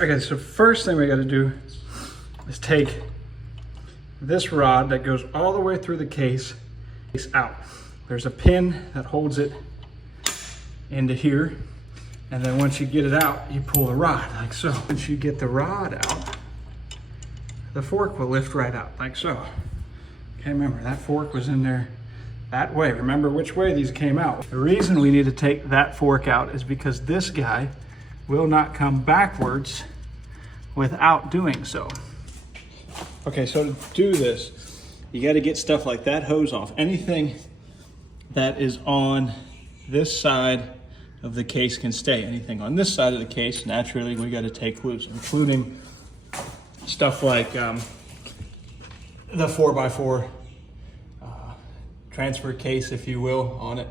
Okay, so first thing we got to do is take this rod that goes all the way through the case out. There's a pin that holds it into here, and then once you get it out, you pull the rod like so. Once you get the rod out, the fork will lift right out like so. Okay, remember that fork was in there that way. Remember which way these came out. The reason we need to take that fork out is because this guy will not come backwards without doing so. Okay, so to do this, you got to get stuff like that hose off. Anything that is on this side of the case can stay. Anything on this side of the case, naturally, we got to take loose, including stuff like the 4x4 transfer case, if you will, on it.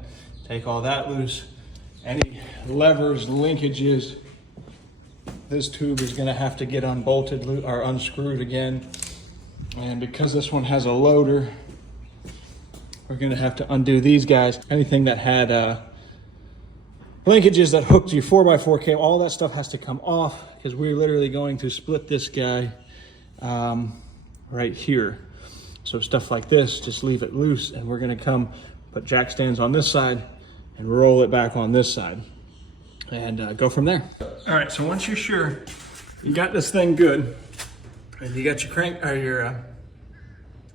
Take all that loose. Any levers, linkages, this tube is going to have to get unbolted or unscrewed again. And because this one has a loader, we're going to have to undo these guys. Anything that had linkages that hooked your 4x4 cable, all that stuff has to come off, because we're literally going to split this guy right here. So stuff like this, just leave it loose, and we're going to come put jack stands on this side and roll it back on this side and go from there. All right, so once you're sure you got this thing good and you got your crank or your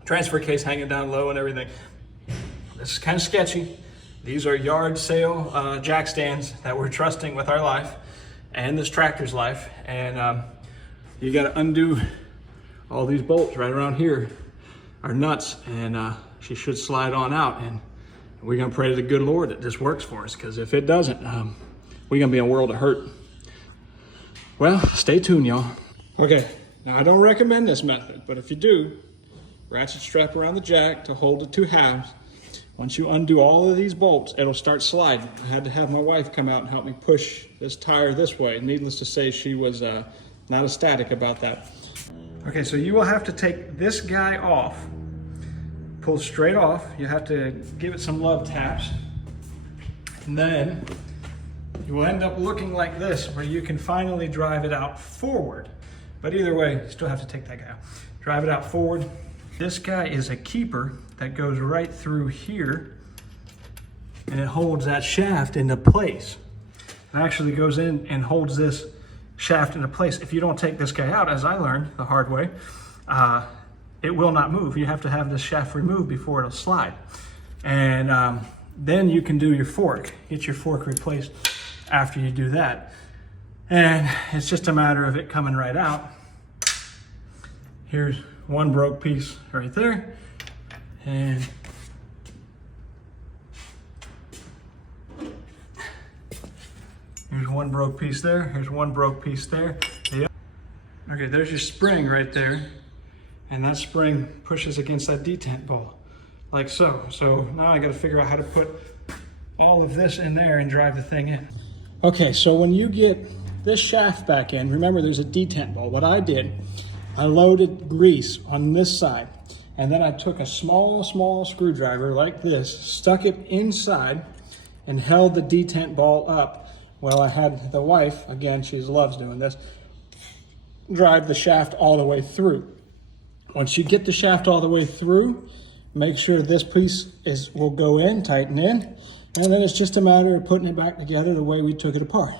transfer case hanging down low and everything, this is kind of sketchy. These are yard sale jack stands that we're trusting with our life and this tractor's life, and you got to undo all these bolts right around here are nuts, and she should slide on out, and we're gonna pray to the good Lord that this works for us, because if it doesn't, we're gonna be in a world of hurt. Well, stay tuned, y'all. Okay, now I don't recommend this method, but if you do, ratchet strap around the jack to hold the two halves. Once you undo all of these bolts, it'll start sliding. I had to have my wife come out and help me push this tire this way. Needless to say, she was not ecstatic about that. Okay, so you will have to take this guy off, pull straight off. You have to give it some love taps. And then you will end up looking like this, where you can finally drive it out forward. But either way, you still have to take that guy out. Drive it out forward. This guy is a keeper that goes right through here, and it holds that shaft into place. It actually goes in and holds this shaft into place. If you don't take this guy out, as I learned the hard way, it will not move. You have to have this shaft removed before it'll slide. And then you can do your fork, get your fork replaced after you do that. And it's just a matter of it coming right out. Here's one broke piece right there. And here's one broke piece there. Here's one broke piece there. Okay, there's your spring right there. And that spring pushes against that detent ball, like so. So now I gotta figure out how to put all of this in there and drive the thing in. Okay, so when you get this shaft back in, remember there's a detent ball. What I did, I loaded grease on this side, and then I took a small screwdriver like this, stuck it inside, and held the detent ball up while I had the wife, again, she loves doing this, drive the shaft all the way through. Once you get the shaft all the way through, make sure this piece will go in, tighten in, and then it's just a matter of putting it back together the way we took it apart.